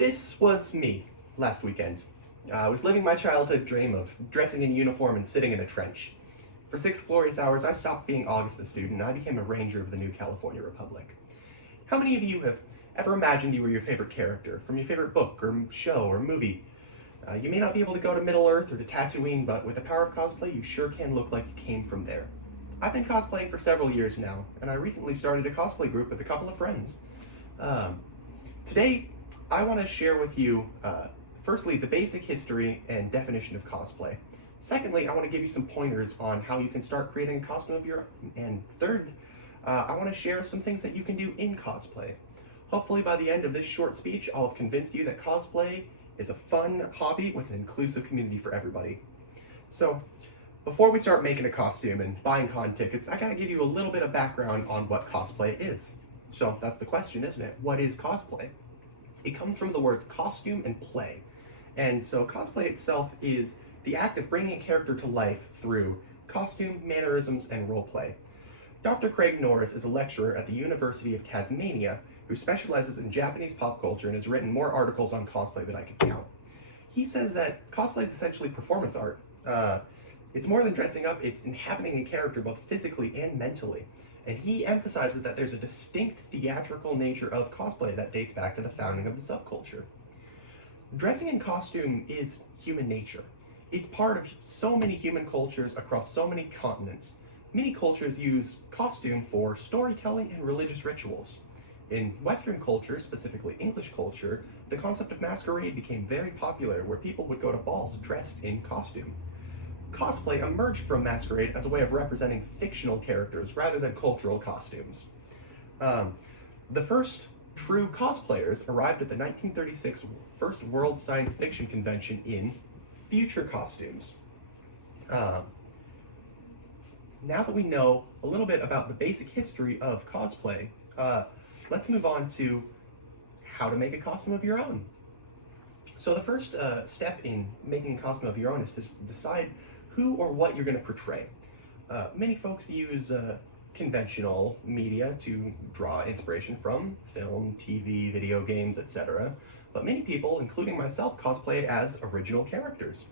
This was me last weekend. I was living my childhood dream of dressing in uniform and sitting in a trench. For 6 glorious hours, I stopped being August the student and I became a ranger of the new California Republic. How many of you have ever imagined you were your favorite character from your favorite book or show or movie? You may not be able to go to Middle Earth or to Tatooine, but with the power of cosplay, you sure can look like you came from there. I've been cosplaying for several years now, and I recently started a cosplay group with a couple of friends. Today, I want to share with you, firstly, the basic history and definition of cosplay. Secondly, I want to give you some pointers on how you can start creating a costume of your own. And third, I want to share some things that you can do in cosplay. Hopefully by the end of this short speech, I'll have convinced you that cosplay is a fun hobby with an inclusive community for everybody. So, before we start making a costume and buying con tickets, I gotta give you a little bit of background on what cosplay is. So that's the question, isn't it? What is cosplay? It comes from the words costume and play. And so cosplay itself is the act of bringing a character to life through costume, mannerisms, and roleplay. Dr. Craig Norris is a lecturer at the University of Tasmania who specializes in Japanese pop culture and has written more articles on cosplay than I can count. He says that cosplay is essentially performance art. It's more than dressing up, it's inhabiting a character both physically and mentally. And he emphasizes that there's a distinct theatrical nature of cosplay that dates back to the founding of the subculture. Dressing in costume is human nature. It's part of so many human cultures across so many continents. Many cultures use costume for storytelling and religious rituals. In Western culture, specifically English culture, the concept of masquerade became very popular, where people would go to balls dressed in costume. Cosplay emerged from masquerade as a way of representing fictional characters rather than cultural costumes. The first true cosplayers arrived at the 1936 First World Science Fiction Convention in future costumes. Now that we know a little bit about the basic history of cosplay, let's move on to how to make a costume of your own. So the first step in making a costume of your own is to decide who or what you're going to portray. Many folks use conventional media to draw inspiration from film, TV, video games, etc. But many people, including myself, cosplay as original characters.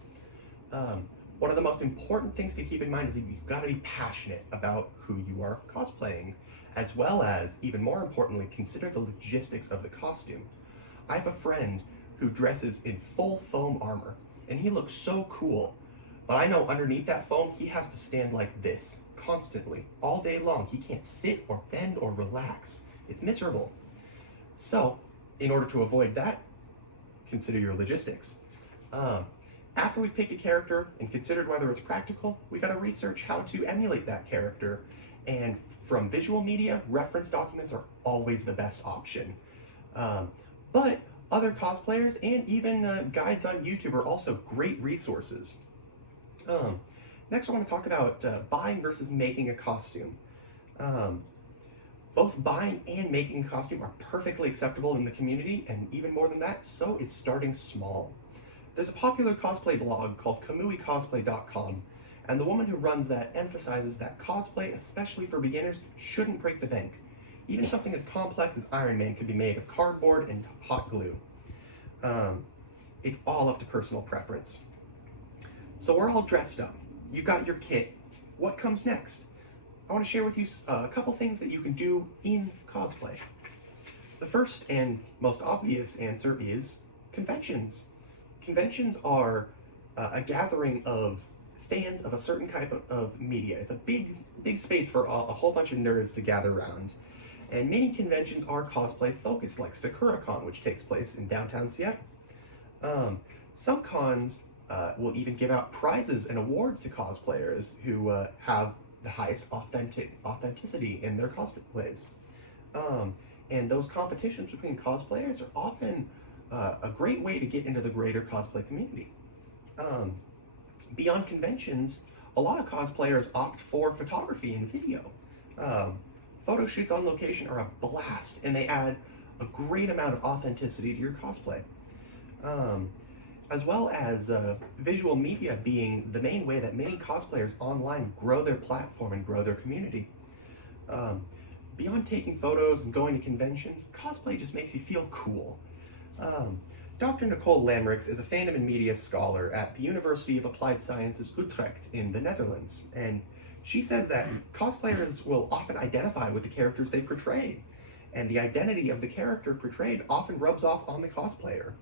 One of the most important things to keep in mind is that you've got to be passionate about who you are cosplaying, as well as, even more importantly, consider the logistics of the costume. I have a friend who dresses in full foam armor, and he looks so cool. But I know underneath that foam, he has to stand like this, constantly, all day long. He can't sit or bend or relax. It's miserable. So, in order to avoid that, consider your logistics. After we've picked a character and considered whether it's practical, we gotta research how to emulate that character. And from visual media, reference documents are always the best option. But other cosplayers and even guides on YouTube are also great resources. Next I want to talk about buying versus making a costume. Both buying and making a costume are perfectly acceptable in the community, and even more than that, so is starting small. There's a popular cosplay blog called kamuicosplay.com, and the woman who runs that emphasizes that cosplay, especially for beginners, shouldn't break the bank. Even something as complex as Iron Man could be made of cardboard and hot glue. It's all up to personal preference. So we're all dressed up. You've got your kit. What comes next? I want to share with you a couple things that you can do in cosplay. The first and most obvious answer is conventions. Conventions are a gathering of fans of a certain type of media. It's a big space for a whole bunch of nerds to gather around. And many conventions are cosplay focused, like SakuraCon, which takes place in downtown Seattle. Some cons will even give out prizes and awards to cosplayers who have the highest authenticity in their cosplays. And those competitions between cosplayers are often a great way to get into the greater cosplay community. Beyond conventions, a lot of cosplayers opt for photography and video. Photo shoots on location are a blast, and they add a great amount of authenticity to your cosplay. As well as visual media being the main way that many cosplayers online grow their platform and grow their community. Beyond taking photos and going to conventions, cosplay just makes you feel cool. Dr. Nicole Lamrix is a fandom and media scholar at the University of Applied Sciences Utrecht in the Netherlands, and she says that cosplayers will often identify with the characters they portray, and the identity of the character portrayed often rubs off on the cosplayer.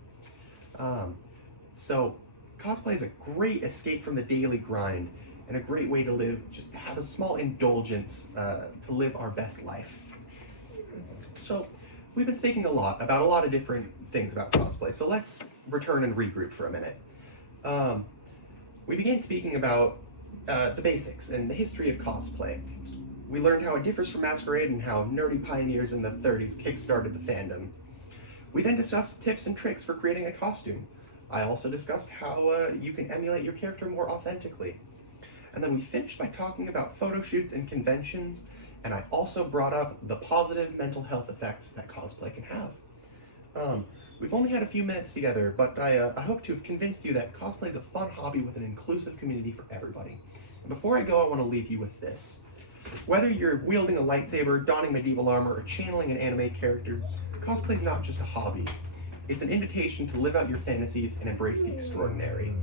So cosplay is a great escape from the daily grind and a great way to live, just to have a small indulgence to live our best life. So we've been speaking a lot about a lot of different things about cosplay, so let's return and regroup for a minute. We began speaking about the basics and the history of cosplay. We learned how it differs from masquerade and how nerdy pioneers in the 30s kickstarted the fandom. We then discussed tips and tricks for creating a costume. I also discussed how you can emulate your character more authentically. And then we finished by talking about photo shoots and conventions, and I also brought up the positive mental health effects that cosplay can have. We've only had a few minutes together, but I hope to have convinced you that cosplay is a fun hobby with an inclusive community for everybody. And before I go, I want to leave you with this. Whether you're wielding a lightsaber, donning medieval armor, or channeling an anime character, cosplay is not just a hobby. It's an invitation to live out your fantasies and embrace the extraordinary.